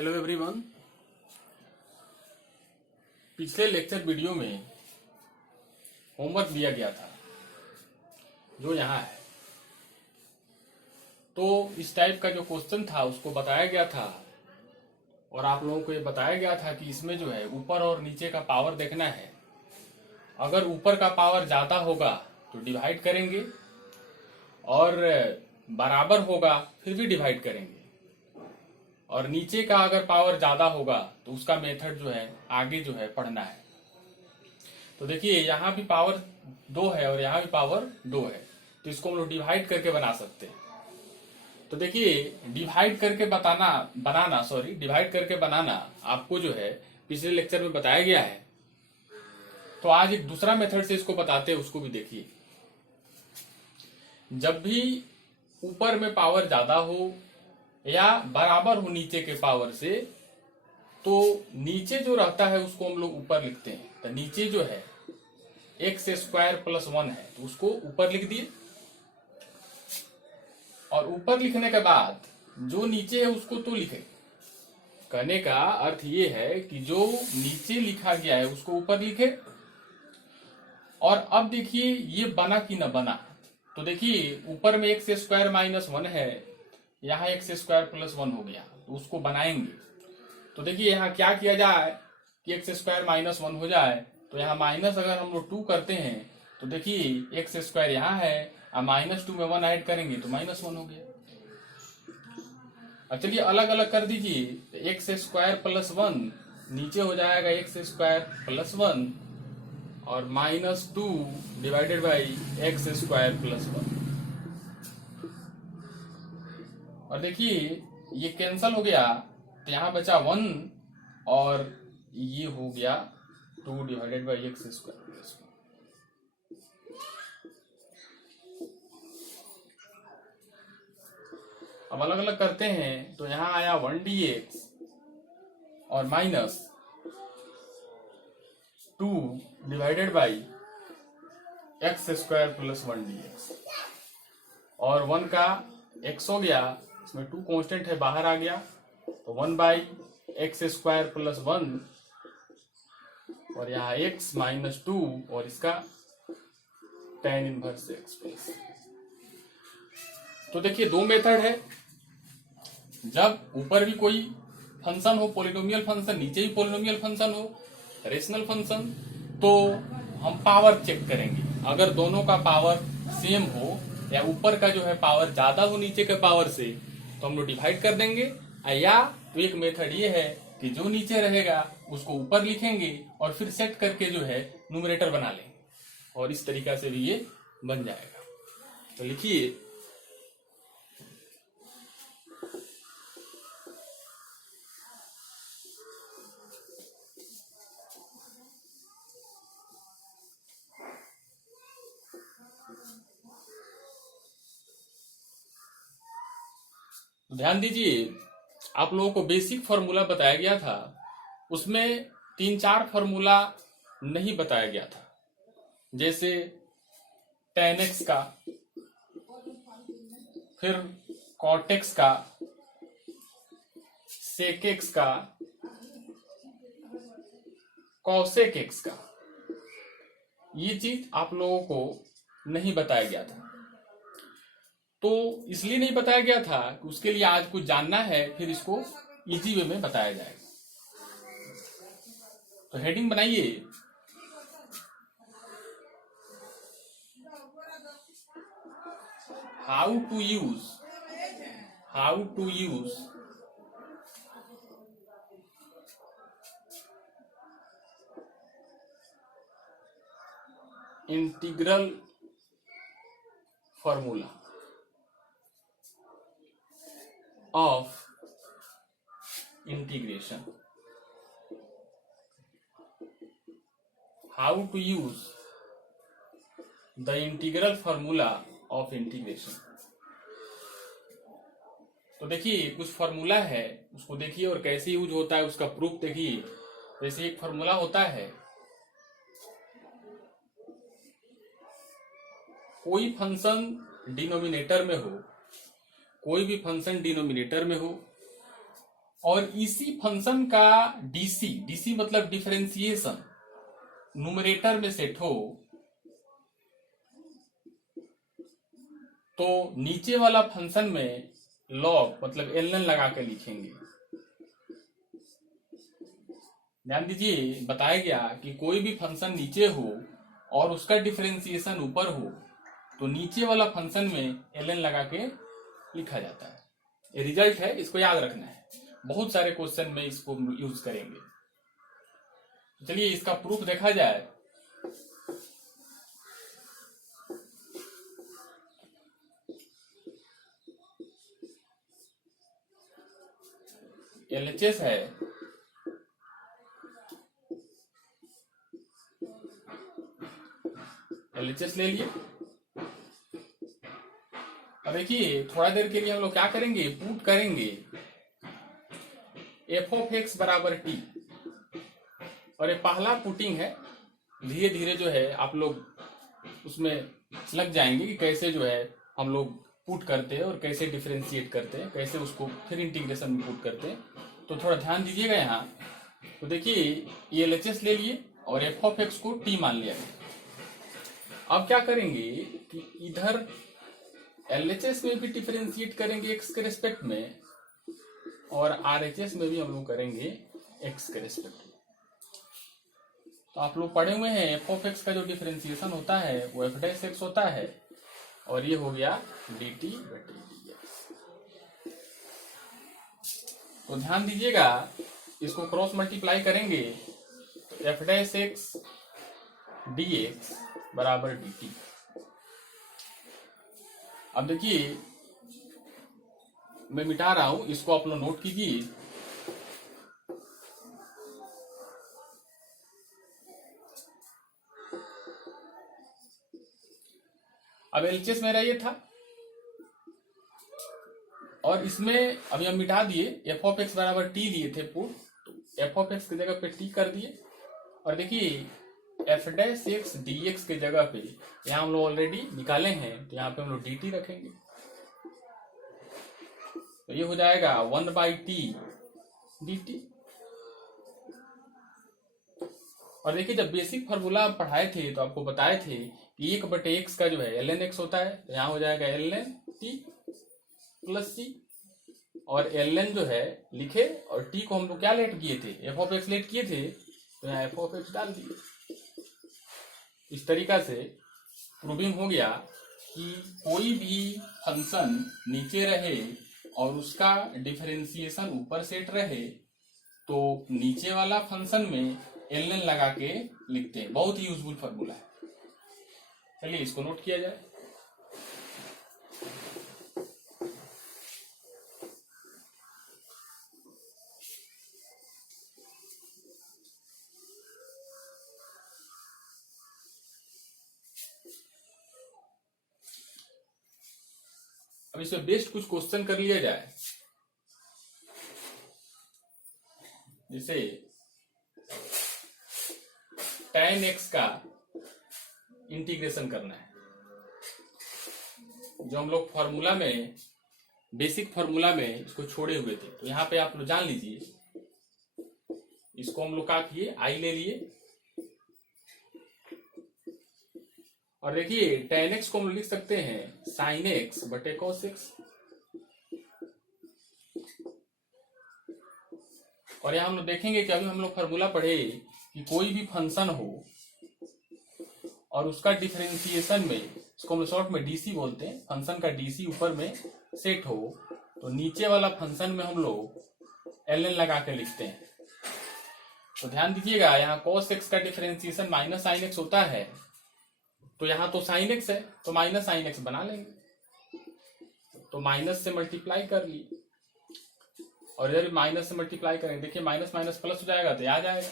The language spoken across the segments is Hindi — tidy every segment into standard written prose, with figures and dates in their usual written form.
Hello everyone. पिछले लेक्चर वीडियो में होमवर्क दिया गया था जो यहाँ है। तो इस टाइप का जो क्वेश्चन था उसको बताया गया था और आप लोगों को ये बताया गया था कि इसमें जो है ऊपर और नीचे का पावर देखना है। अगर ऊपर का पावर ज्यादा होगा तो डिवाइड करेंगे और बराबर होगा फिर भी डिवाइड करेंगे, और नीचे का अगर पावर ज्यादा होगा तो उसका मेथड जो है आगे जो है पढ़ना है। तो देखिए यहाँ भी पावर 2 है और यहाँ भी पावर 2 है, तो इसको हम लोग डिवाइड करके बना सकते हैं। तो देखिए डिवाइड करके डिवाइड करके बनाना आपको जो है पिछले लेक्चर में बताया गया है। तो आज एक दूसरा मेथड से इसको बताते हैं, उसको भी देखिए। जब भी ऊपर में पावर ज्यादा हो या बराबर हो नीचे के पावर से, तो नीचे जो रहता है उसको हम लोग ऊपर लिखते हैं। तो नीचे जो है x² + 1 है तो उसको ऊपर लिख दिए, और ऊपर लिखने के बाद जो नीचे है उसको तो लिखे। कहने का अर्थ ये है कि जो नीचे लिखा गया है उसको ऊपर लिखे। और अब देखिए ये बना कि न बना। तो देखिए ऊपर में x² - 1 है, यहाँ x² + 1 हो गया, तो उसको बनाएंगे। तो देखिए यहाँ क्या किया जाए कि x² - 1 हो जाए। तो यहाँ माइनस अगर हम लोग 2 करते हैं तो देखिए x² यहाँ है और -2 में 1 ऐड करेंगे तो -1 हो गया। अब चलिए अलग अलग कर दीजिए। तो x² + 1 नीचे हो जाएगा x² + 1 और -2 डिवाइडेड बाई x² + 1। और देखिए ये कैंसल हो गया तो यहाँ बचा 1 और ये हो गया 2 डिवाइडेड बाई x² + 1। अब अलग अलग करते हैं तो यहाँ आया 1dx और -2 डिवाइडेड बाई x² + 1dx, और 1 का x हो गया, इसमें 2 कांस्टेंट है बाहर आ गया, तो 1/x² + 1 और यहाँ x -2 और इसका tan इनवर्स x। तो देखिए 2 मेथड है। जब ऊपर भी कोई फंक्शन हो, पॉलिनोमियल फंक्शन, नीचे भी पॉलिनोमियल फंक्शन हो, रेशनल फंक्शन, तो हम पावर चेक करेंगे। अगर दोनों का पावर सेम हो या ऊपर का जो है पावर ज्यादा हो नीचे के पावर से, तो हम लोग डिवाइड कर देंगे। या तो एक मेथड ये है कि जो नीचे रहेगा उसको ऊपर लिखेंगे और फिर सेट करके जो है न्यूमरेटर बना लेंगे, और इस तरीका से भी ये बन जाएगा। तो लिखिए ध्यान दीजिए, आप लोगों को बेसिक फॉर्मूला बताया गया था, उसमें 3-4 फॉर्मूला नहीं बताया गया था। जैसे tan x का, फिर cot x का, sec x का, cosec x का, ये चीज आप लोगों को नहीं बताया गया था। तो इसलिए नहीं बताया गया था कि उसके लिए आज कुछ जानना है, फिर इसको इजी वे में बताया जाएगा। तो हेडिंग बनाइए, how to use integral formula of integration। How to use the integral formula of integration। तो देखिए कुछ फॉर्मूला है, उसको देखिए और कैसे यूज होता है उसका प्रूफ देखिए। जैसे एक फॉर्मूला होता है, कोई फंक्शन डिनोमिनेटर में हो, कोई भी फंक्शन डिनोमिनेटर में हो, और इसी फंक्शन का डीसी, डीसी मतलब डिफरेंशिएशन, न्यूमरेटर में सेट हो तो नीचे वाला फंक्शन में लॉग मतलब ln लगा के लिखेंगे। ध्यान दीजिए, बताया गया कि कोई भी फंक्शन नीचे हो और उसका डिफरेंशिएशन ऊपर हो तो नीचे वाला फंक्शन में ln लगा के लिखा जाता है। ये रिजल्ट है, इसको याद रखना है, बहुत सारे क्वेश्चन में इसको यूज करेंगे। चलिए इसका प्रूफ देखा जाए। LHS है LHS ले लिए। अब देखिए थोड़ा देर के लिए हम लोग क्या करेंगे, पुट करेंगे f ऑफ x बराबर t, और ये पहला पुटिंग है। धीरे धीरे जो है आप लोग उसमें लग जाएंगे कि कैसे जो है हम लोग पुट करते हैं और कैसे डिफरेंशिएट करते हैं, कैसे उसको फिर इंटीग्रेशन में पुट करते हैं। तो थोड़ा ध्यान दीजिएगा यहाँ। तो देखिए ये LHS ले लिए और f ऑफ x को t मान लिया। अब क्या करेंगे कि इधर LHS में भी डिफरेंशिएट करेंगे x के रेस्पेक्ट में और RHS में भी हम लोग करेंगे x के रेस्पेक्ट में। तो आप लोग पढ़े हुए हैं f ऑफ x का जो डिफरेंशिएशन होता है वो f डैश x होता है और ये हो गया dt बटे dx। तो ध्यान दीजिएगा, इसको क्रॉस मल्टीप्लाई करेंगे तो f डैश x dx बराबर dt। अब देखिए मैं मिटा रहा हूं, इसको आप लोग नोट कीजिए। अब LHS मेरा ये था और इसमें अभी हम मिटा दिए, f ऑफ x बराबर t लिए थे पुट, तो f ऑफ x की जगह पे t कर दिए। और देखिए f डैश x dx के जगह पे यहाँ हम लोग ऑलरेडी निकाले हैं तो यहाँ पे हम लोग dt रखेंगे। तो ये हो जाएगा 1/t dt। और देखिए जब बेसिक फार्मूला पढ़ाए थे तो आपको बताए थे कि 1/x का जो है ln x होता है, तो यहाँ हो जाएगा ln t प्लस c, और ln जो है लिखे और t को हम लोग क्या लेट किए थे, f ऑफ x लेट किए थे, तो यहाँ f ऑफ x डाल दिए। इस तरीका से प्रूविंग हो गया कि कोई भी फंक्शन नीचे रहे और उसका डिफरेंशिएशन ऊपर सेट रहे तो नीचे वाला फंक्शन में ln लगा के लिखते हैं। बहुत ही यूजफुल फार्मूला है। चलिए इसको नोट किया जाए। अब इसमें बेस्ट कुछ क्वेश्चन कर लिया जाए। जैसे tan x का इंटीग्रेशन करना है, जो हम लोग फॉर्मूला में, बेसिक फॉर्मूला में इसको छोड़े हुए थे। तो यहाँ पे आप लोग जान लीजिए, इसको हम लोग क्या किए, i ले लिए और देखिए tan x को हम लिख सकते हैं sin x बटे cos x। और यहाँ हम लोग देखेंगे कि अभी हम लोग फार्मूला पढ़े कि कोई भी फंक्शन हो और उसका डिफरेंशिएशन में, इसको हम शॉर्ट में डीसी बोलते हैं, फंक्शन का डीसी ऊपर में सेट हो तो नीचे वाला फंक्शन में हम लोग ln लगा के लिखते हैं। तो ध्यान दीजिएगा, यहाँ cos x का डिफरेंशिएशन माइनस साइन एक्स होता है, तो यहाँ तो साइन एक्स है तो माइनस साइन एक्स बना लेंगे। तो माइनस से मल्टीप्लाई कर ली और इधर माइनस से मल्टीप्लाई करेंगे, देखिए माइनस माइनस प्लस हो जाएगा तो आ जाएगा।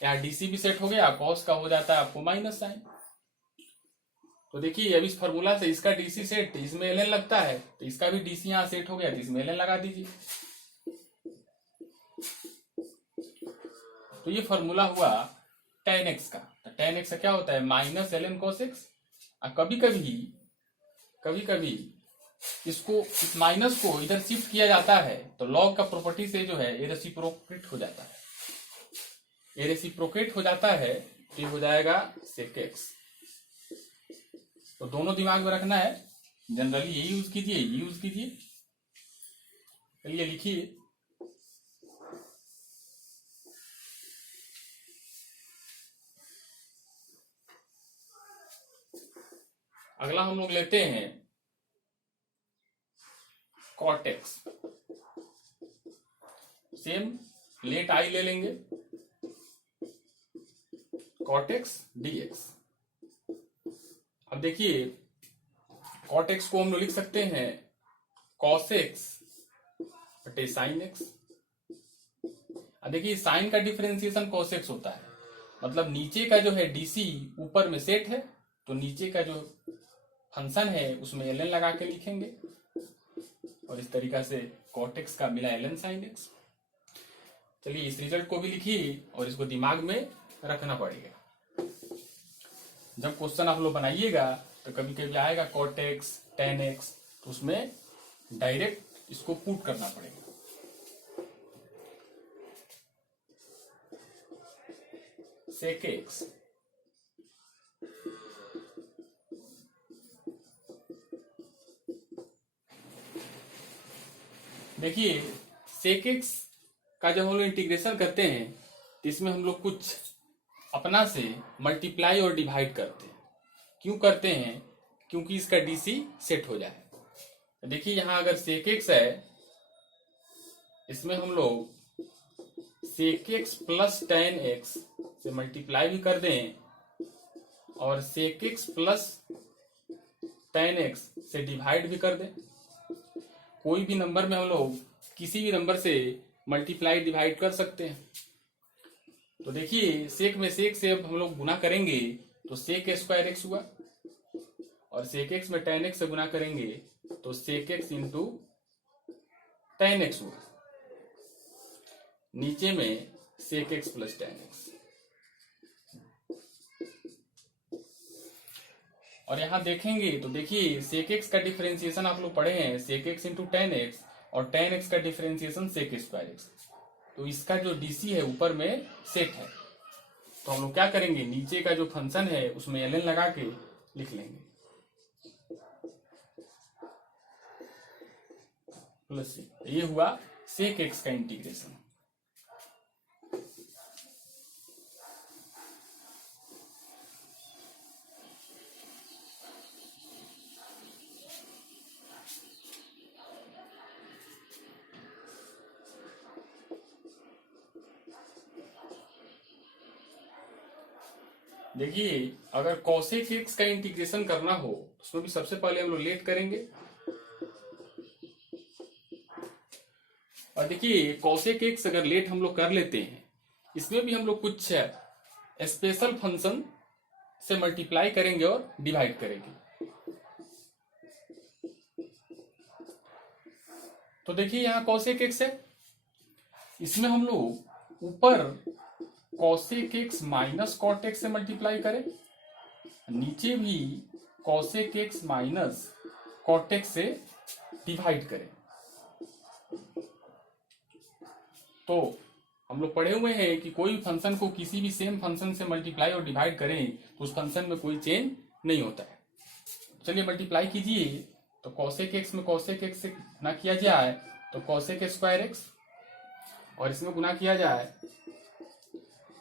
यहाँ डीसी भी सेट हो गया, कॉस का हो जाता है आपको माइनस साइन। तो देखिए अब इस फॉर्मूला से इसका डीसी सेट, इसमें ln लगता है तो इसका भी डीसी यहाँ सेट हो गया तो इसमें ln लगा दीजिए। तो ये फॉर्मूला हुआ tan x का। तो tan x का क्या होता है, माइनस ln cos x। कभी कभी इसको इस माइनस को इधर शिफ्ट किया जाता है तो लॉग का प्रॉपर्टी से जो है ये रेसिप्रोकेट हो जाता है। ये रेसिप्रोकेट हो जाता है तो ये हो जाएगा sec x। तो दोनों दिमाग में रखना है, जनरली ये यूज कीजिए, ये यूज कीजिए। चलिए लिखिए, अगला हम लोग लेते हैं cot x। Same late I ले लेंगे, cot x dx। अब देखिए cot x को हम लोग लिख सकते हैं cos x बटे sin x। अब देखिए साइन का डिफरेंशिएशन cos x होता है, मतलब नीचे का जो है dc ऊपर में सेट है तो नीचे का जो फंक्शन है उसमें ln लगा के लिखेंगे और इस तरीका से cot x का मिला ln sin x। चलिए इस रिजल्ट को भी लिखिए और इसको दिमाग में रखना पड़ेगा। जब क्वेश्चन आप लोग बनाइएगा तो कभी कभी आएगा cot x tan x, तो उसमें डायरेक्ट इसको पुट करना पड़ेगा। sec x देखिए sec x का जब हम लोग इंटीग्रेशन करते हैं तो इसमें हम लोग कुछ अपना से मल्टीप्लाई और डिवाइड करते हैं। क्यों करते हैं? क्योंकि इसका डीसी सेट हो जाए। देखिए यहां अगर sec x है, इसमें हम लोग sec x plus tan x से मल्टीप्लाई भी कर दें और sec x plus tan x से डिवाइड भी कर दें। कोई भी नंबर में हम लोग किसी भी नंबर से मल्टीप्लाई डिवाइड कर सकते हैं। तो देखिए सेक में सेक से अब हम लोग गुना करेंगे तो sec स्क्वायर x हुआ और sec x में tan x से गुना करेंगे तो sec x into tan x हुआ। नीचे में sec x plus tan x। और यहां देखेंगे तो देखिए sec x का डिफरेंशिएशन आप लोग पढ़े हैं sec x into tan x और tan x का डिफरेंशिएशन sec स्क्वायर x। तो इसका जो डीसी है ऊपर में सेट है, तो हम लोग क्या करेंगे, नीचे का जो फंक्शन है उसमें ln लगा के लिख लेंगे प्लस ये हुआ sec x का इंटीग्रेशन। देखिए अगर cosec x का इंटीग्रेशन करना हो उसमें भी सबसे पहले हम लोग लेट करेंगे। और देखिए cosec x अगर लेट हम लोग कर लेते हैं, इसमें भी हम लोग कुछ स्पेशल फंक्शन से मल्टीप्लाई करेंगे और डिवाइड करेंगे। तो देखिए यहां cosec x है, इसमें हम लोग ऊपर cosec x minus cot x से मल्टीप्लाई करें, नीचे भी cosec x minus cot x से डिवाइड करें। तो हम लोग पढ़े हुए हैं कि कोई फंक्शन को किसी भी सेम फंक्शन से मल्टीप्लाई और डिवाइड करें तो उस फंक्शन में कोई चेंज नहीं होता है। चलिए मल्टीप्लाई कीजिए तो cosec x में cosec x से गुना किया जाए तो cosec स्क्वायर x और इसमें गुना किया जाए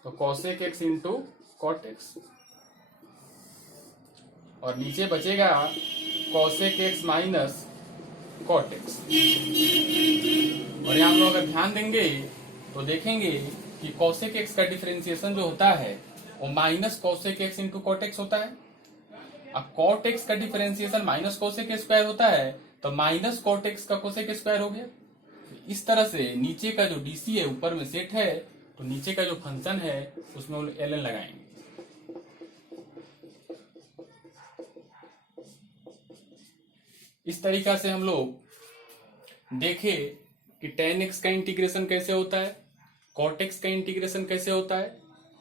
तो cosec x into cot x और नीचे बचेगा cosec x minus cot x। और यहाँ हम लोग अगर ध्यान देंगे तो देखेंगे कि cosec x का डिफरेंशिएशन जो होता है वो minus cosec x into cot x होता है। अब cot x का डिफरेंशिएशन माइनस cosec स्क्वायर होता है तो माइनस cot x का cosec स्क्वायर हो गया। इस तरह से नीचे का जो डीसी है ऊपर में सेट है तो नीचे का जो फंक्शन है उसमें ln लगाएंगे। इस तरीका से हम लोग देखे कि tan x का इंटीग्रेशन कैसे होता है, cot x का इंटीग्रेशन कैसे होता है,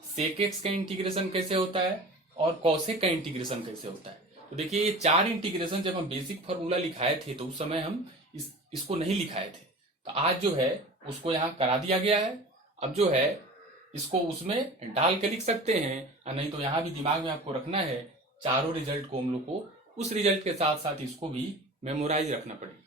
sec x का इंटीग्रेशन कैसे होता है और cosec का इंटीग्रेशन कैसे होता है। तो देखिए ये 4 इंटीग्रेशन जब हम बेसिक फॉर्मूला लिखाए थे तो उस समय हम इसको नहीं लिखाए थे, तो आज जो है उसको यहाँ करा दिया गया है। अब जो है इसको उसमें डाल के लिख सकते हैं, और नहीं तो यहाँ भी दिमाग में आपको रखना है, चारों रिजल्ट को हम लोग को उस रिजल्ट के साथ साथ इसको भी मेमोराइज रखना पड़ेगा।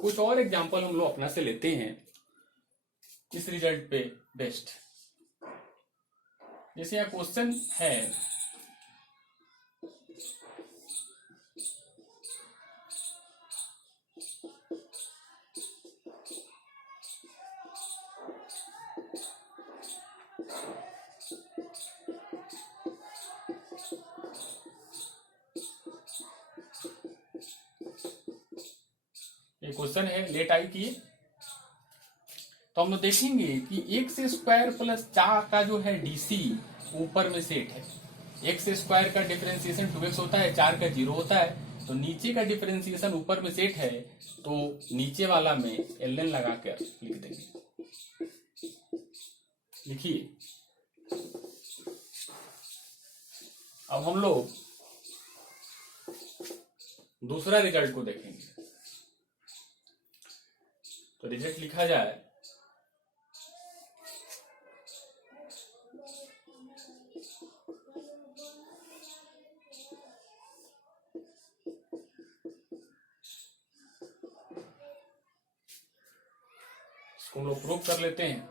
कुछ और एग्जांपल हम लोग अपना से लेते हैं इस रिजल्ट पे बेस्ट। जैसे यह क्वेश्चन है, ये क्वेश्चन है लेट आई की, तो हम लोग देखेंगे कि एक्स स्क्वायर प्लस 4 का जो है डीसी ऊपर में सेट है। एक्स स्क्वायर का डिफरेंशिएशन 2x होता है, 4 का 0 होता है, तो नीचे का डिफरेंशिएशन ऊपर में सेट है, तो नीचे वाला में ln लगा कर लिख देंगे। लिखिए, अब हम लोग दूसरा रिजल्ट को देखेंगे। तो रिजल्ट लिखा जाए, इसको हम लोग प्रूव कर लेते हैं।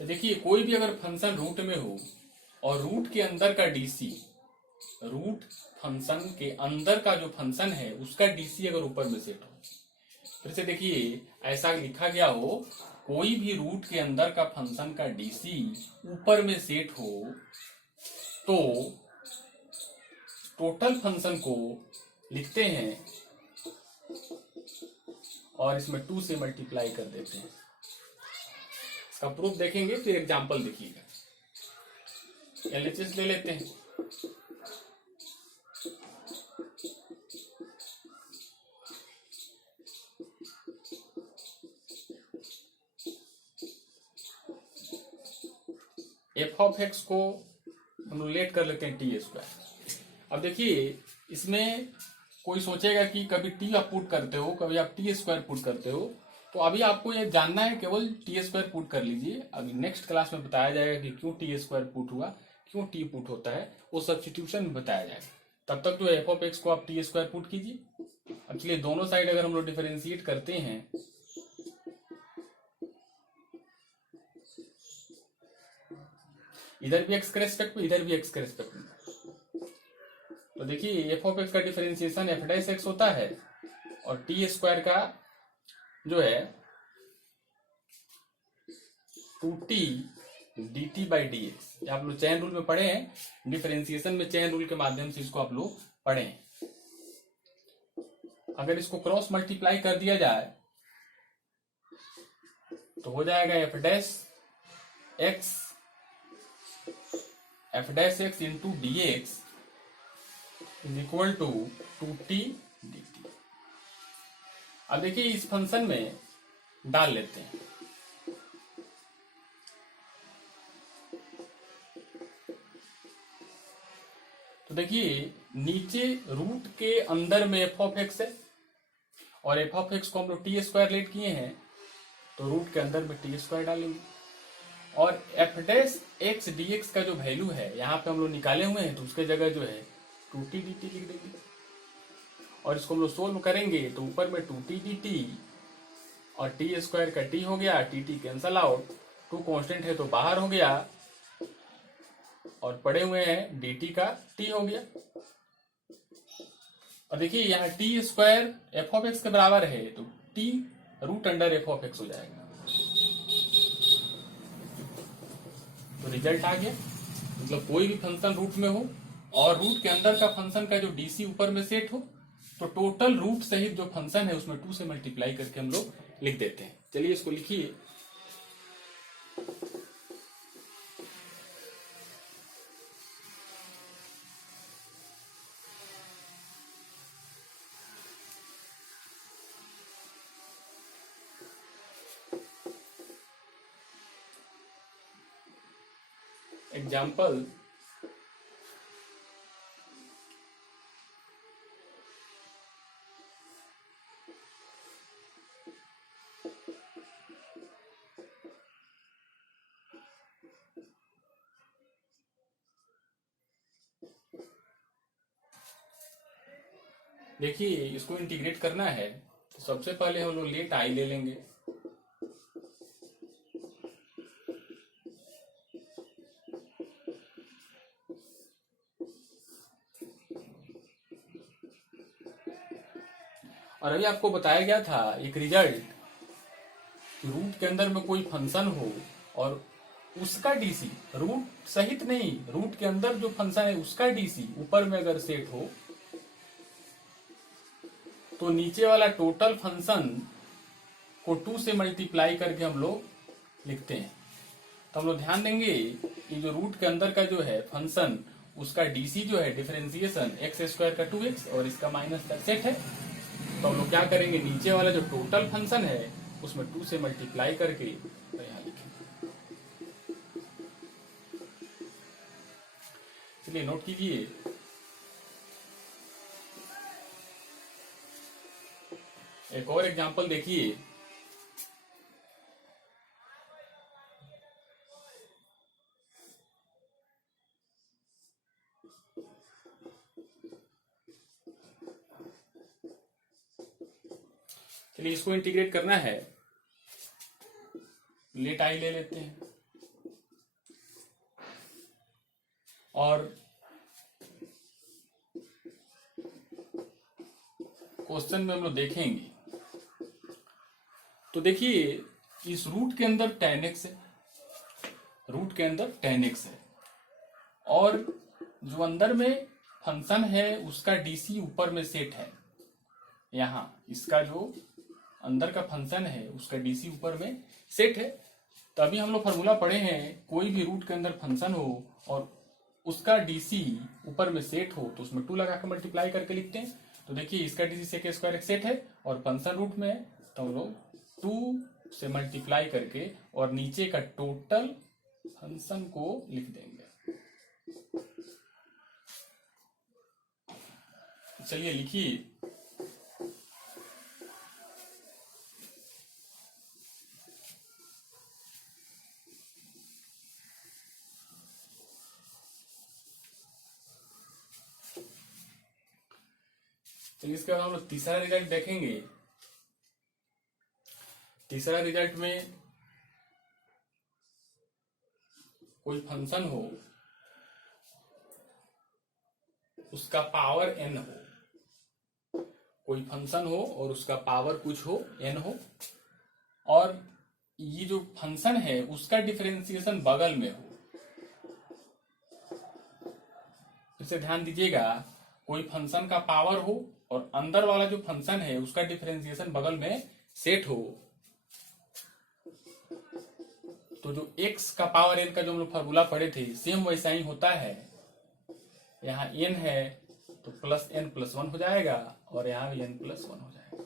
तो देखिए कोई भी अगर फंक्शन रूट में हो और रूट के अंदर का डीसी, रूट फंक्शन के अंदर का जो फंक्शन है उसका डीसी अगर ऊपर में सेट हो, फिर से देखिए ऐसा लिखा गया हो, कोई भी रूट के अंदर का फंक्शन का डीसी ऊपर में सेट हो तो टोटल फंक्शन को लिखते हैं और इसमें 2 से मल्टीप्लाई कर देते हैं। इसका प्रूफ देखेंगे, फिर एग्जांपल देखिएगा। एलएचएस ले लेते हैं। एफ ऑफ एक्स को हम लोग लेट कर लेते हैं टी स्क्वायर। अब देखिए इसमें कोई सोचेगा कि कभी टी आप पुट करते हो, कभी आप टी स्क्वायर पुट करते हो, तो अभी आपको ये जानना है केवल टी स्क्वायर पुट कर लीजिए। अभी नेक्स्ट क्लास में बताया जाएगा कि क्यों टी स्क्वायर पुट हुआ, क्यों टी पुट होता है, वो सब्स्टिट्यूशन में बताया जाएगा। तब तक तो एफ ऑफ एक्स को आप टी स्क्वायर पुट कीजिए। अब चलिए दोनों साइड अगर हम लोग डिफरेंशिएट करते हैं, इधर भी एक्स के रेस्पेक्ट में, इधर भी एक्स के रेस्पेक्ट में, तो देखिए एफ ऑफ एक्स का डिफरेंशिएशन एफ डैश एक्स होता है और टी स्क्वायर का जो है 2t dt by D x. आप लोग चेन रूल में पढ़े हैं, डिफरेंशिएशन में चेन रूल के माध्यम से इसको आप लोग पढ़े हैं। अगर इसको क्रॉस मल्टीप्लाई कर दिया जाए तो हो जाएगा f dash x into d x is equal to 2t dt। अब देखिए इस फंक्शन में डाल लेते हैं। तो देखिए नीचे रूट के अंदर में एफ ऑफ एक्स है और एफ ऑफ एक्स को हम लोग टी स्क्वायर लेट किए हैं, तो रूट के अंदर में टी स्क्वायर डालेंगे और F dash x D x का जो वैल्यू है यहाँ पे हम लोग निकाले हुए हैं, तो उसके जगह जो है 2t dt लिख देंगे और इसको हम लोग सोल्व करेंगे तो ऊपर में 2t dt और टी स्क्वायर का t हो गया, टी कैंसल आउट, 2 कांस्टेंट है तो बाहर हो गया और पड़े हुए हैं dt का t हो गया। और देखिए यहाँ t square f of x के बराबर है तो t root under f of x हो जाएगा। तो रिजल्ट आ गया, मतलब कोई भी फंक्शन रूट में हो और रूट के अंदर का फंक्शन का जो डीसी ऊपर में सेट हो तो टोटल रूट सहित जो फंक्शन है उसमें 2 से मल्टीप्लाई करके हम लोग लिख देते हैं। चलिए इसको लिखिए। एग्जाम्पल देखिए, इसको इंटीग्रेट करना है तो सबसे पहले हम लोग लेट आई ले लेंगे। और अभी आपको बताया गया था एक रिजल्ट कि रूट के अंदर में कोई फंक्शन हो और उसका डीसी रूट सहित नहीं, रूट के अंदर जो फंक्शन है उसका डीसी ऊपर में अगर सेट हो तो नीचे वाला टोटल फंक्शन को 2 से मल्टीप्लाई करके हम लोग लिखते हैं। तो हम लोग ध्यान देंगे कि जो रूट के अंदर का जो है फंक्शन उसका डीसी जो है डिफरेंशिएशन एक्स स्क्वायर का 2x और इसका माइनस का सेट है। तो हम लोग क्या करेंगे, नीचे वाला जो टोटल फंक्शन है उसमें 2 से मल्टीप्लाई करके तो यहाँ लिखेंगे। चलिए नोट कीजिए, एक और एग्जांपल देखिए। चलिए इसको इंटीग्रेट करना है, लेट आई ले लेते हैं और क्वेश्चन में हम लोग देखेंगे। तो देखिए इस रूट के अंदर tan x है, रूट के अंदर tan x है और जो अंदर में फंक्शन है उसका डीसी ऊपर में सेट है। यहाँ इसका जो अंदर का फंक्शन है उसका डीसी ऊपर में सेट है। तभी हम लोग फॉर्मूला पढ़े हैं, कोई भी रूट के अंदर फंक्शन हो और उसका डीसी ऊपर में सेट हो तो उसमें 2 लगा कर मल्टीप्लाई करके लिखते हैं। तो देखिए इसका डीसी सेक स्क्वायर एक सेट है और फंक्शन रूट में है तो हम लोग 2 से मल्टीप्लाई करके और नीचे का टोटल फंक्शन को लिख देंगे। चलिए लिखिए, चलिए इसके बाद हम लोग तीसरा रिजल्ट देखेंगे। तीसरा रिजल्ट में कोई फंक्शन हो उसका पावर n हो, कोई फंक्शन हो और उसका पावर कुछ हो n हो और ये जो फंक्शन है उसका डिफरेंशिएशन बगल में हो। फिर से ध्यान दीजिएगा, कोई फंक्शन का पावर हो और अंदर वाला जो फंक्शन है उसका डिफरेंशिएशन बगल में सेट हो। तो जो x का पावर n का जो हम लोग फॉर्मूला पढ़े थे सेम वैसा ही होता है। यहाँ n है तो प्लस n प्लस 1 हो जाएगा और यहाँ भी n प्लस 1 हो जाएगा।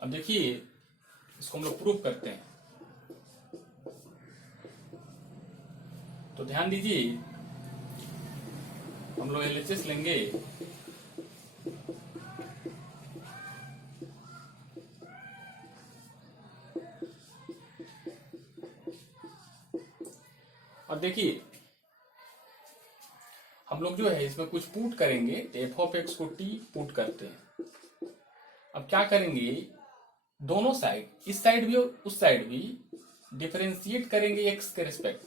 अब देखिए इसको हम लोग प्रूफ करते हैं। तो ध्यान दीजिए, हम लोग LHS लेंगे और देखिए हम लोग जो है इसमें कुछ पुट करेंगे, एफ ऑफ एक्स को t पुट करते हैं। अब क्या करेंगे, दोनों साइड, इस साइड भी और उस साइड भी डिफरेंशिएट करेंगे x के रिस्पेक्ट।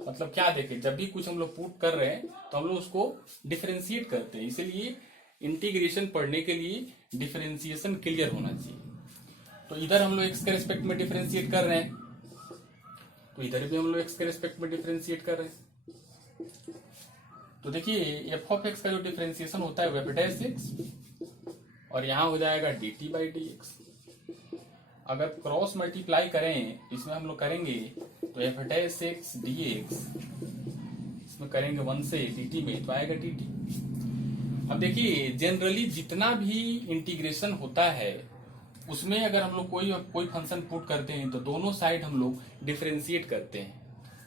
मतलब क्या देखें, जब भी कुछ हम लोग पुट कर रहे हैं तो हम लोग उसको डिफरेंशिएट करते हैं। इसलिए इंटीग्रेशन पढ़ने के लिए डिफरेंशिएशन क्लियर होना चाहिए। तो इधर हम लोग x के रिस्पेक्ट में डिफरेंशिएट कर रहे हैं तो इधर भी हम लोग x के रिस्पेक्ट में डिफरेंशिएट कर रहे हैं। तो देखिए एफ ऑफ एक्स का जो डिफरेंशिएशन होता है वो डैश एक्स और यहाँ हो जाएगा dt बाई डी एक्स। अगर क्रॉस मल्टीप्लाई करें इसमें हम लोग करेंगे तो F dash x D x, इसमें करेंगे 1 से dt में तो आएगा dt। अब देखिए जनरली जितना भी इंटीग्रेशन होता है उसमें अगर हम लोग कोई फंक्शन पुट करते हैं तो दोनों साइड हम लोग डिफरेंशिएट करते हैं।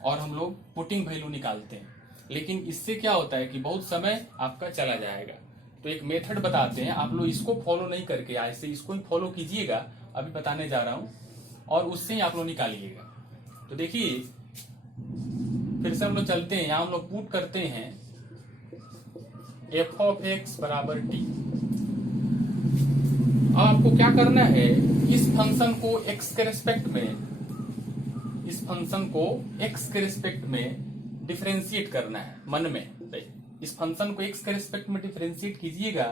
और हम लोग पुटिंग वैल्यू निकालते हैं। लेकिन इससे क्या होता है कि बहुत समय आपका चला जाएगा। तो एक मेथड बताते हैं, आप लोग इसको फॉलो नहीं करके ऐसे इसको ही फॉलो कीजिएगा, अभी बताने जा रहा हूं, और उससे ही आप लोग निकालिएगा। तो देखिए फिर से हम लोग चलते हैं, यहां हम लोग पुट करते हैं एफ ऑफ एक्स बराबर टी। अब आपको क्या करना है, इस फंक्शन को एक्स के रेस्पेक्ट में, इस फंक्शन को एक्स के रेस्पेक्ट में डिफरेंशिएट करना है मन में। इस फंक्शन को एक्स के रेस्पेक्ट में डिफरेंशिएट कीजिएगा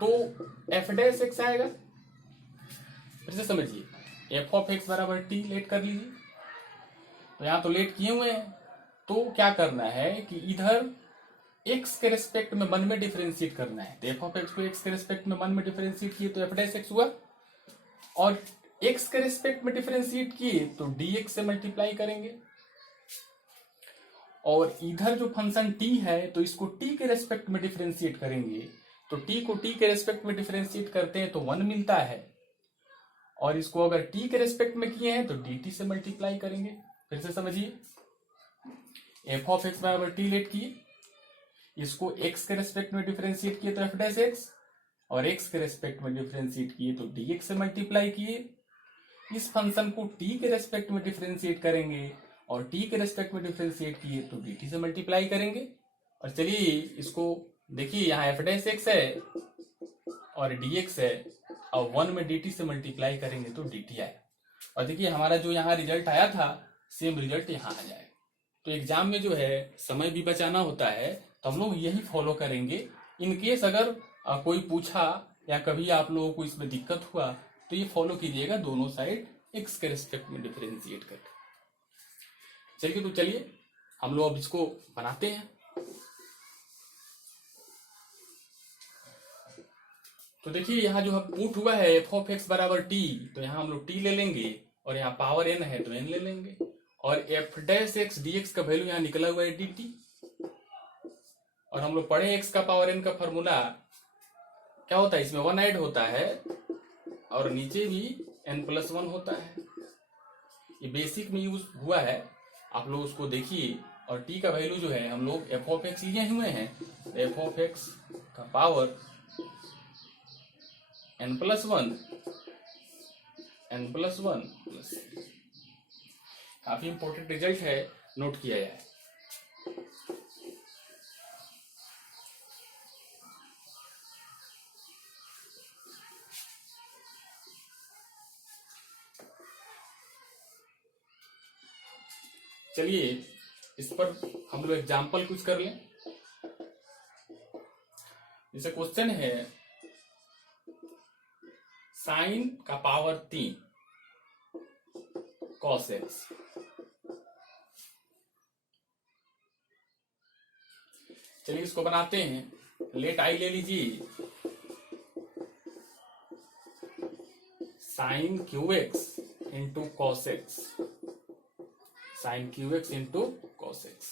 तो एफ डैश एक्स आएगा। फिर से समझिए, एफ ऑफ एक्स बराबर टी लेट कर लीजिए। तो यहां तो लेट किए हुए हैं, तो क्या करना है कि इधर एक्स के रेस्पेक्ट में मन में डिफरेंशिएट करना है। तो एफ ऑफ एक्स को एक्स के रेस्पेक्ट में मन में डिफरेंशिएट किए तो एफ डैश एक्स हुआ, और एक्स के रेस्पेक्ट में डिफरेंशिएट किए तो dx से मल्टीप्लाई करेंगे। और इधर जो फंक्शन t है तो इसको t के रेस्पेक्ट में डिफरेंशिएट करेंगे, तो t को t के रेस्पेक्ट में डिफरेंशिएट करते हैं तो 1 मिलता है, और इसको अगर t के रेस्पेक्ट में किए हैं तो dt से मल्टीप्लाई करेंगे। फिर से समझिए, एफ ऑफ एक्स बराबर टी लेट किए, इसको x के रेस्पेक्ट में डिफरेंशिएट किए तो एफ डैश एक्स, और x के रेस्पेक्ट में डिफरेंशिएट किए तो dx से मल्टीप्लाई किए। इस फंक्शन को t के रेस्पेक्ट में डिफरेंशिएट करेंगे, और t के रेस्पेक्ट में डिफरेंशिएट किए तो dt से मल्टीप्लाई करेंगे। और चलिए इसको देखिए, यहाँ एफ डैश एक्स है और dx है, और 1 में dt से मल्टीप्लाई करेंगे तो dt आए। और देखिए हमारा जो यहाँ रिजल्ट आया था सेम रिजल्ट यहाँ आ जाएगा। तो एग्जाम में जो है समय भी बचाना होता है, तो हम लोग यही फॉलो करेंगे। इनकेस अगर कोई पूछा या कभी आप लोगों को इसमें दिक्कत हुआ तो ये फॉलो कीजिएगा, दोनों साइड एक्स के रेस्पेक्ट में डिफरेंशिएट करके। चलिए तो चलिए हम लोग अब इसको बनाते हैं। तो देखिए यहाँ जो पुट हुआ है एफ ऑफ एक्स बराबर टी, तो यहाँ हम लोग टी ले लेंगे, और यहाँ पावर एन है तो एन ले लेंगे, और F dash x D x का वैल्यू यहाँ निकला हुआ है डी टी। और हम लोग पढ़े एक्स का पावर एन का फॉर्मूला क्या होता है, इसमें 1 ऐड होता है और नीचे भी n+1 होता है। ये बेसिक में यूज हुआ है, आप लोग उसको देखिए। और t का वैल्यू जो है हम लोग एफ ऑफ एक्स लिए हुए हैं, एफ ऑफ एक्स का पावर n+1 प्लस, काफी इंपॉर्टेंट रिजल्ट है, नोट किया जाए। चलिए इस पर हम लोग एग्जाम्पल कुछ कर लें। जैसे क्वेश्चन है साइन का पावर 3 कॉस एक्स। चलिए इसको बनाते हैं, लेट आई ले लीजिए, sine cube x into cos x, sine cube x into cos x.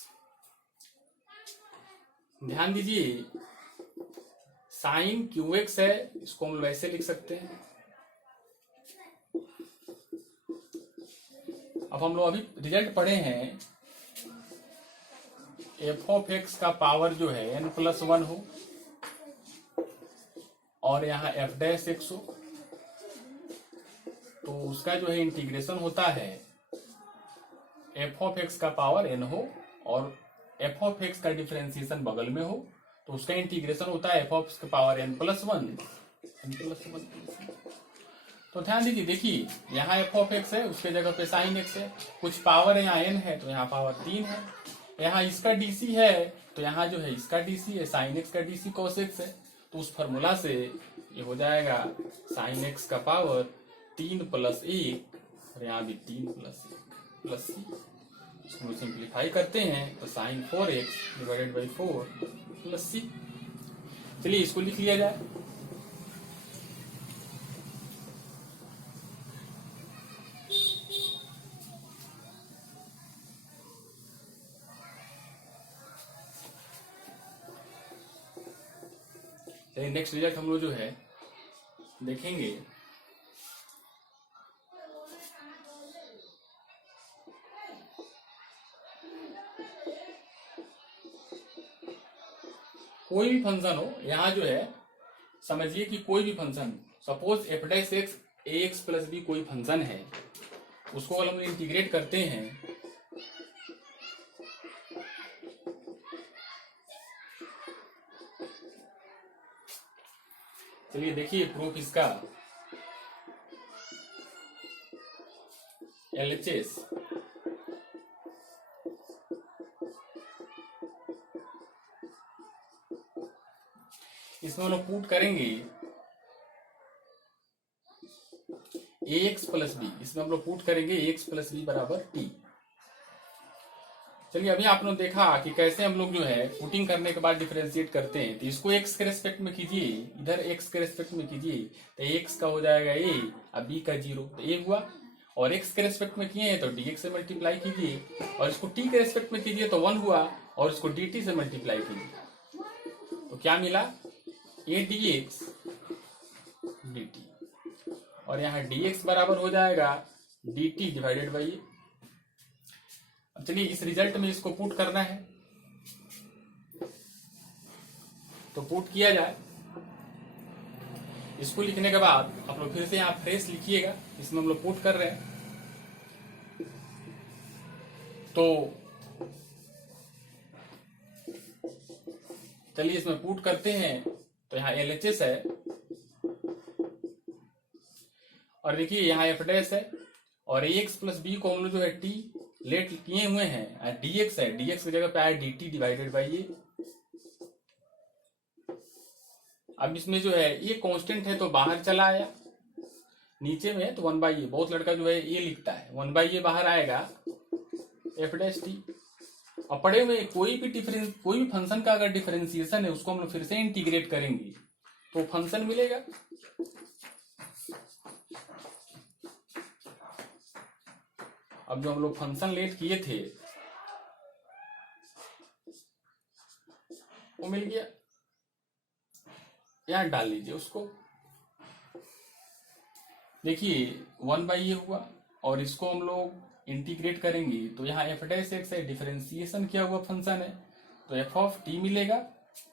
ध्यान दीजिए साइन क्यू एक्स है, इसको हम वैसे लिख सकते हैं। अब हम लोग अभी रिजल्ट पढ़े हैं, एफ ऑफ एक्स का पावर जो है n+1 हो, और यहाँ एफ डैश एक्स हो, तो उसका जो है इंटीग्रेशन होता है एफ ऑफ एक्स का पावर n हो, और एफ ऑफ एक्स का डिफरेंशिएशन बगल में हो, तो उसका इंटीग्रेशन होता है एफ ऑफ एक्स का पावर n+1। तो ध्यान दीजिए, देखिए यहाँ एफ ऑफ एक्स है, उसके जगह पे साइन एक्स है, कुछ पावर यहाँ n है तो यहाँ पावर 3 है, यहाँ इसका डीसी है तो यहाँ जो है इसका डीसी है, साइन एक्स का डीसी कॉस एक्स है। तो उस फॉर्मूला से ये हो जाएगा साइन एक्स का पावर 3 + 1, और यहाँ भी 3 + 1 प्लस सी। इसको सिंप्लीफाई करते हैं तो साइन 4x/4 प्लस सी। चलिए इसको लिख लिया जाए। चलिए नेक्स्ट रिजल्ट हम लोग जो है देखेंगे। कोई भी फंक्शन हो, यहाँ जो है समझिए कि कोई भी function, suppose f dash x a x plus b कोई फंक्शन है, उसको अगर हम इंटीग्रेट करते हैं चलिए देखिए प्रूफ इसका, LHS इसमें हम लोग पुट करेंगे ए एक्स प्लस बी, इसमें हम लोग पुट करेंगे ए एक्स प्लस बी बराबर टी। चलिए अभी आप लोग देखा कि कैसे हम लोग जो है पुटिंग करने के बाद डिफरेंशिएट करते हैं। तो इसको एक्स के रेस्पेक्ट में कीजिए, इधर एक्स के रेस्पेक्ट में कीजिए, तो एक्स का हो जाएगा ए और बी का 0, तो ए हुआ। और एक्स के रेस्पेक्ट में किए हैं तो डीएक्स से मल्टीप्लाई कीजिए, और इसको टी के रेस्पेक्ट में कीजिए तो 1 हुआ, और इसको dt से मल्टीप्लाई कीजिए तो क्या मिला, ए dx dt, और यहाँ dx बराबर हो जाएगा dt डिवाइडेड बाई ए। अब चलिए इस रिजल्ट में इसको पुट करना है, तो पुट किया जाए। इसको लिखने के बाद आप लोग फिर से यहाँ फ्रेश लिखिएगा, इसमें हम लोग पुट कर रहे हैं। तो चलिए इसमें पुट करते हैं, तो यहाँ LHS है, और देखिए यहाँ एफ डैश है, और ax प्लस बी को हम लोग जो है t लेट किए हुए हैं, dx है, dx की जगह पे आया dt डिवाइडेड बाई ए। अब इसमें जो है ये कांस्टेंट है तो बाहर चला आया, नीचे में है तो 1 बाई ए, बहुत लड़का जो है ये लिखता है 1 बाई ए बाहर आएगा एफ डैश टी। और पढ़े हुए कोई भी फंक्शन का अगर डिफरेंशिएशन है उसको हम लोग फिर से इंटीग्रेट करेंगे तो फंक्शन मिलेगा। अब जो हम लोग फंक्शन लेट किए थे वो मिल गया, यहां डाल लीजिए उसको। देखिए 1 बाई ए हुआ, और इसको हम लोग इंटीग्रेट करेंगे तो यहाँ एफ डैश एक्स है, डिफरेंशिएशन किया हुआ फंक्शन है, तो एफ ऑफ टी मिलेगा।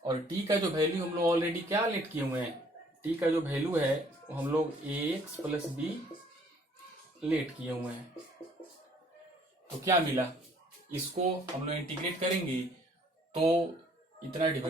और टी का जो वैल्यू हम लोग ऑलरेडी क्या लेट किए हुए हैं, टी का जो वैल्यू है वो हम लोग ए एक्स प्लस बी लेट किए हुए हैं। तो क्या मिला, इसको हम लोग इंटीग्रेट करेंगे तो इतना डिवाइड